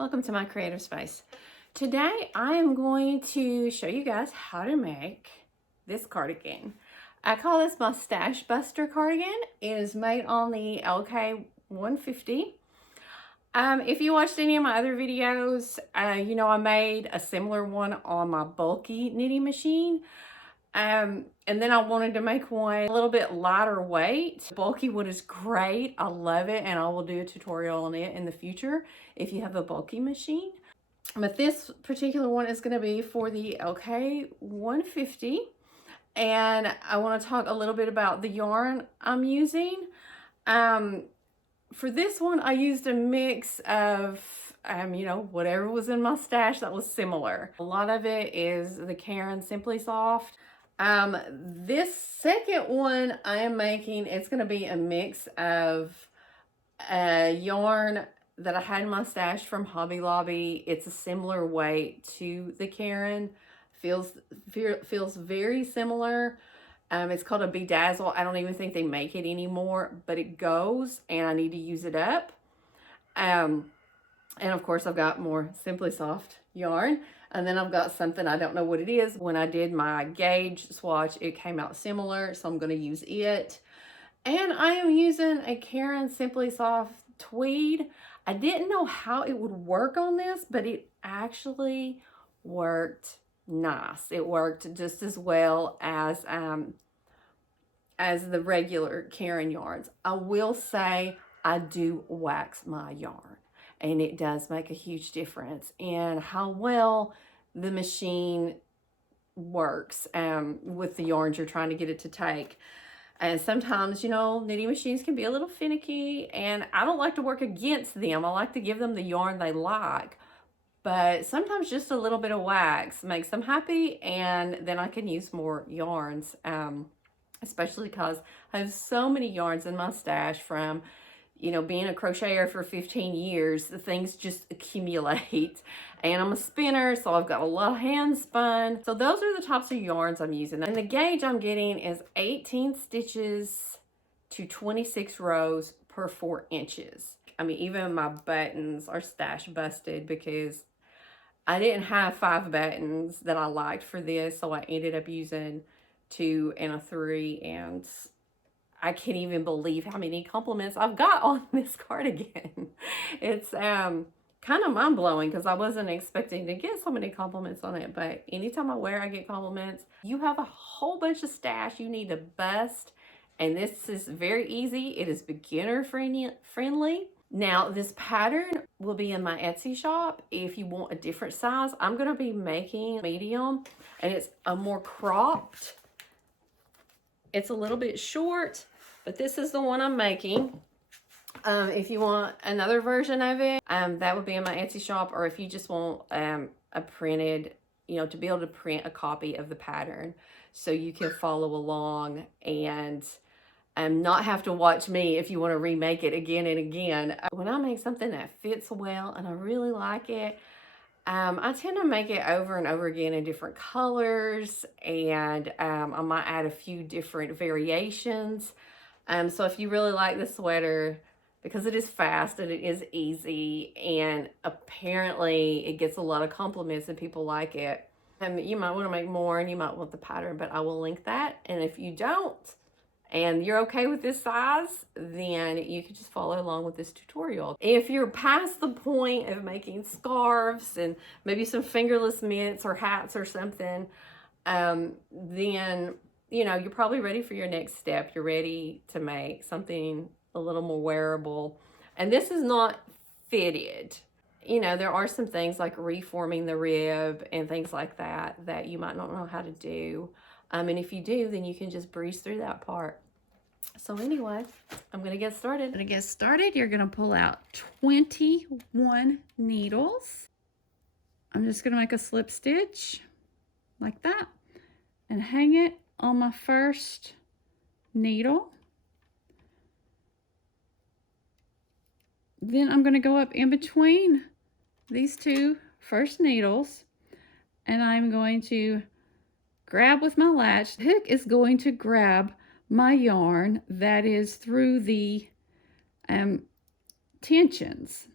Welcome to my creative space. Today I am going to show you guys how to make this cardigan. I call this my stash buster cardigan. It is made on the Lk150. If you watched any of my other videos, you know I made a similar one on my bulky knitting machine. And then I wanted to make one a little bit lighter weight. Bulky wood is great. I love it, and I will do a tutorial on it in the future if you have a bulky machine. But this particular one is going to be for the Lk150. And I want to talk a little bit about the yarn I'm using. For this one, I used a mix of you know, whatever was in my stash that was similar. A lot of it is the Caron Simply Soft. This second one I am making, it's going to be a mix of yarn that I had in my stash from Hobby Lobby. It's a similar weight to the Caron. Feels very similar. It's called a Bedazzle. I don't even think they make it anymore, but it goes and I need to use it up. And of course I've got more Simply Soft yarn. And then I've got something, I don't know what it is. When I did my gauge swatch, it came out similar, so I'm going to use it. And I am using a Caron Simply Soft tweed. I didn't know how it would work on this, but it actually worked nice. It worked just as well as the regular Caron yarns. I will say I do wax my yarn. And it does make a huge difference in how well the machine works with the yarns you're trying to get it to take. And sometimes, you know, knitting machines can be a little finicky, and I don't like to work against them. I like to give them the yarn they like. But sometimes just a little bit of wax makes them happy, and then I can use more yarns, especially because I have so many yarns in my stash from, you know, being a crocheter for 15 years, the things just accumulate. And I'm a spinner, so I've got a lot of hand spun. So those are the types of yarns I'm using. And the gauge I'm getting is 18 stitches to 26 rows per 4 inches. I mean, even my buttons are stash busted because I didn't have 5 buttons that I liked for this, so I ended up using 2 and a 3, and I can't even believe how many compliments I've got on this cardigan. It's kind of mind-blowing because I wasn't expecting to get so many compliments on it, but anytime I wear, I get compliments. You have a whole bunch of stash you need to bust, and this is very easy. It is beginner friendly. Now, this pattern will be in my Etsy shop if you want a different size. I'm going to be making medium, and it's a more cropped. It's a little bit short, but this is the one I'm making. If you want another version of it, that would be in my Etsy shop, or if you just want a printed, you know, to be able to print a copy of the pattern so you can follow along and not have to watch me if you want to remake it again and again. When I make something that fits well and I really like it, I tend to make it over and over again in different colors, and I might add a few different variations. So if you really like the sweater, because it is fast and it is easy, and apparently it gets a lot of compliments and people like it, you might want to make more and you might want the pattern, but I will link that. And if you don't, and you're okay with this size, then you can just follow along with this tutorial. If you're past the point of making scarves and maybe some fingerless mitts or hats or something, then, you know, you're probably ready for your next step. You're ready to make something a little more wearable. And this is not fitted. You know, there are some things like reforming the rib and things like that that you might not know how to do. And if you do, then you can just breeze through that part. So anyway, I'm going to get started. You're going to pull out 21 needles. I'm just going to make a slip stitch like that and hang it on my first needle. Then I'm going to go up in between these two first needles, and I'm going to grab with my latch. The hook is going to grab my yarn that is through the tensions.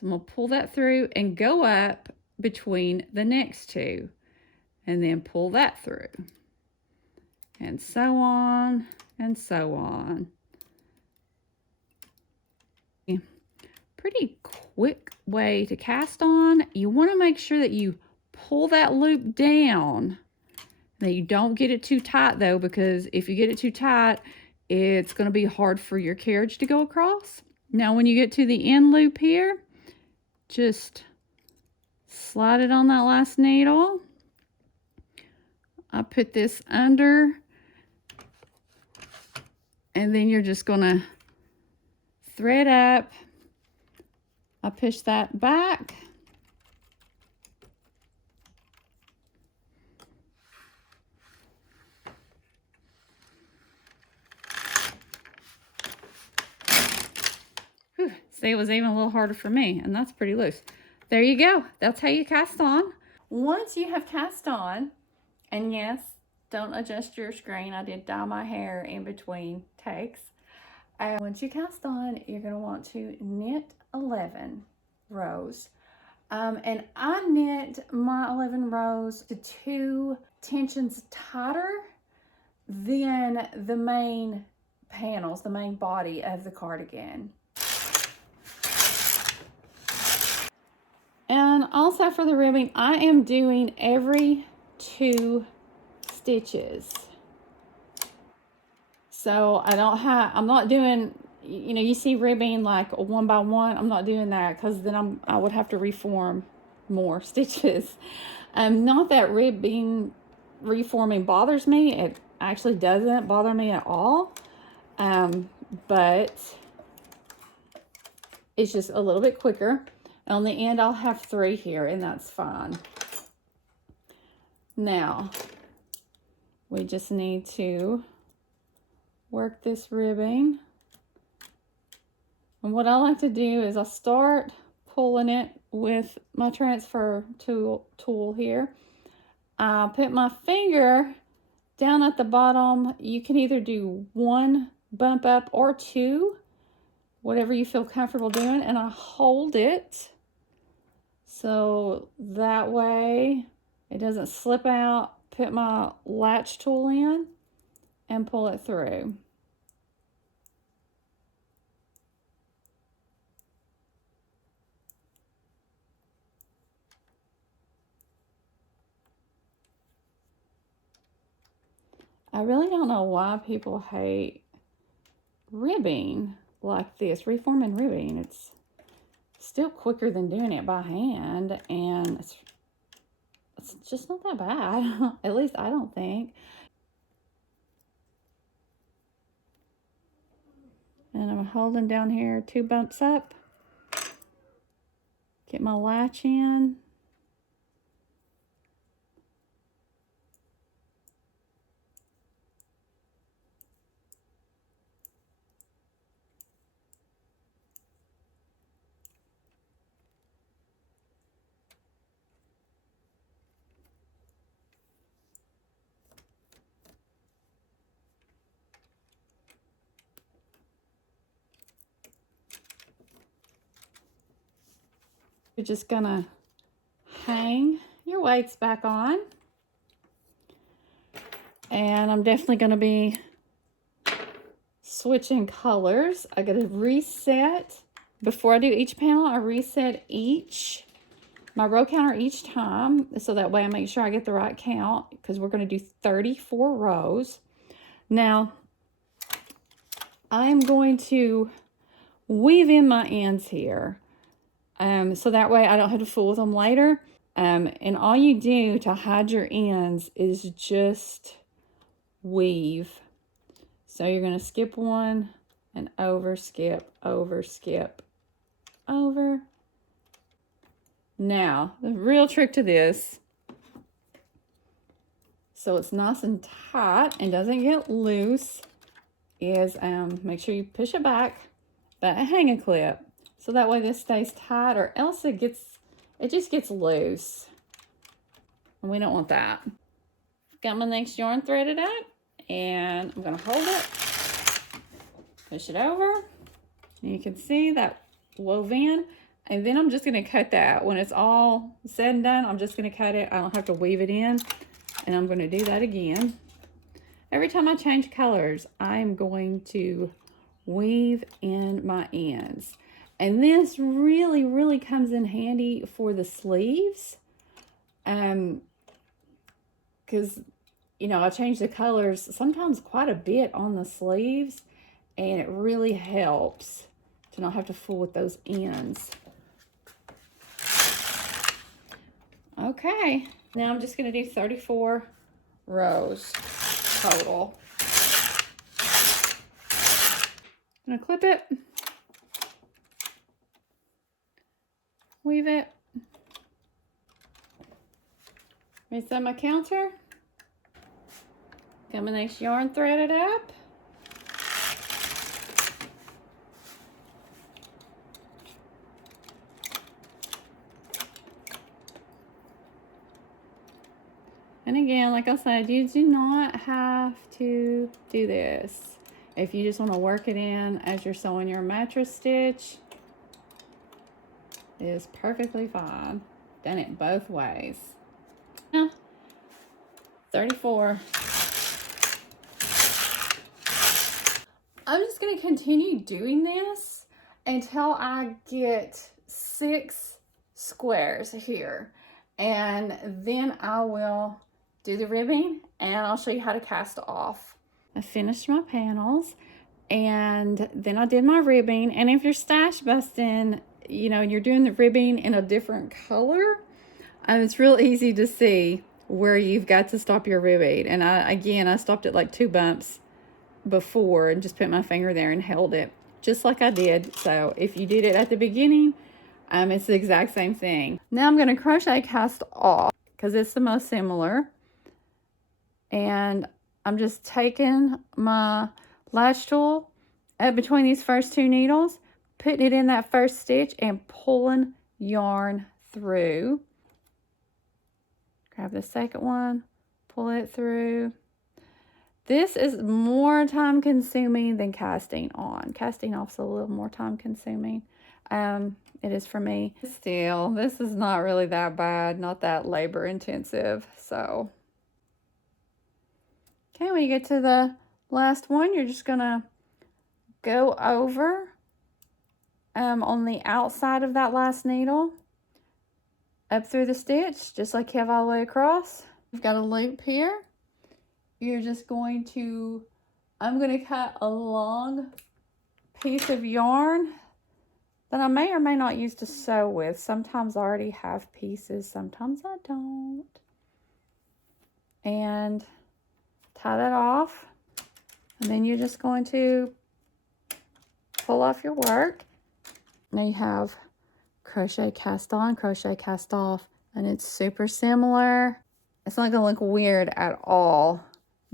So I'm going to pull that through and go up between the next two, and then pull that through, and so on and so on. Pretty quick way to cast on. You want to make sure that you pull that loop down, that you don't get it too tight though, because if you get it too tight, it's going to be hard for your carriage to go across. Now when you get to the end loop here, just slide it on that last needle. I put this under, and then you're just going to thread up. I push that back. Whew. See, it was even a little harder for me, and that's pretty loose. There you go. That's how you cast on. Once you have cast on, and yes, don't adjust your screen. I did dye my hair in between takes. Once you cast on, you're going to want to knit 11 rows. And I knit my 11 rows to 2 tensions tighter than the main panels, the main body of the cardigan. And also for the ribbing, I am doing every 2 stitches. So I'm not doing, you know, you see ribbing like 1 by 1. I'm not doing that because then I would have to reform more stitches. Not that ribbing reforming bothers me. It actually doesn't bother me at all. But it's just a little bit quicker. On the end, I'll have 3 here, and that's fine. Now, we just need to work this ribbing. And what I like to do is I start pulling it with my transfer tool here. I put my finger down at the bottom. You can either do 1 bump up or 2, whatever you feel comfortable doing, and I hold it so that way it doesn't slip out. Put my latch tool in and pull it through. I really don't know why people hate ribbing like this, reforming ribbing. It's still quicker than doing it by hand, and it's just not that bad. At least I don't think. And I'm holding down here 2 bumps up. Get my latch in. You're just gonna hang your weights back on. And I'm definitely gonna be switching colors. I gotta reset. Before I do each panel, I reset my row counter each time, so that way I make sure I get the right count, because we're gonna do 34 rows. Now, I'm going to weave in my ends here. So that way I don't have to fool with them later. And all you do to hide your ends is just weave. So you're going to skip 1 and over, skip, over, skip, over. Now, the real trick to this, so it's nice and tight and doesn't get loose, is make sure you push it back, but hang a clip. So that way this stays tight, or else it just gets loose. And we don't want that. Got my next yarn threaded up, and I'm gonna hold it, push it over, and you can see that wove in. And then I'm just going to cut that. When it's all said and done, I'm just going to cut it. I don't have to weave it in. And I'm going to do that again. Every time I change colors, I'm going to weave in my ends. And this really, really comes in handy for the sleeves. Because, you know, I change the colors sometimes quite a bit on the sleeves. And it really helps to not have to fool with those ends. Okay, now I'm just going to do 34 rows total. I'm going to clip it, weave it, reset my counter, got my next yarn threaded up. And again, like I said, you do not have to do this. If you just want to work it in as you're sewing your mattress stitch, it is perfectly fine. Done it both ways. Now, 34. I'm just going to continue doing this until I get 6 squares here. And then I will do the ribbing and I'll show you how to cast off. I finished my panels and then I did my ribbing. And if you're stash busting, you know, and you're doing the ribbing in a different color, it's real easy to see where you've got to stop your ribbing. And I stopped at like 2 bumps before and just put my finger there and held it just like I did. So if you did it at the beginning, it's the exact same thing. Now I'm going to crochet cast off because it's the most similar. And I'm just taking my latch tool up between these first 2 needles, putting it in that first stitch and pulling yarn through. Grab the second one, pull it through. This is more time consuming than casting on. Casting off is a little more time consuming. It is for me. Still, this is not really that bad, not that labor intensive. So, okay, when you get to the last one, you're just gonna go over on the outside of that last needle, up through the stitch, just like you have all the way across. You've got a loop here. You're just going to, I'm going to cut a long piece of yarn that I may or may not use to sew with. Sometimes I already have pieces, sometimes I don't. And tie that off. And then you're just going to pull off your work. Now you have crochet cast on, crochet cast off, and it's super similar. It's not going to look weird at all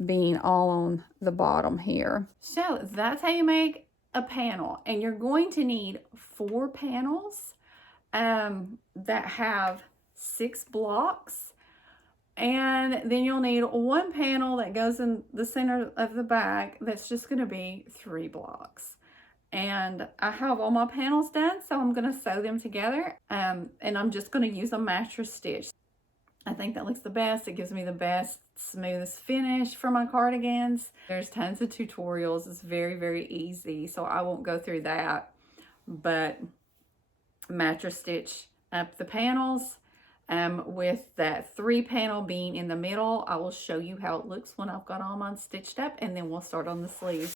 being all on the bottom here. So that's how you make a panel, and you're going to need 4 panels that have 6 blocks, and then you'll need 1 panel that goes in the center of the back that's just going to be 3 blocks. And I have all my panels done, so I'm going to sew them together, and I'm just going to use a mattress stitch. I think that looks the best. It gives me the best, smoothest finish for my cardigans. There's tons of tutorials. It's very, very easy, so I won't go through that. But mattress stitch up the panels with that 3 panel being in the middle. I will show you how it looks when I've got all mine stitched up, and then we'll start on the sleeves.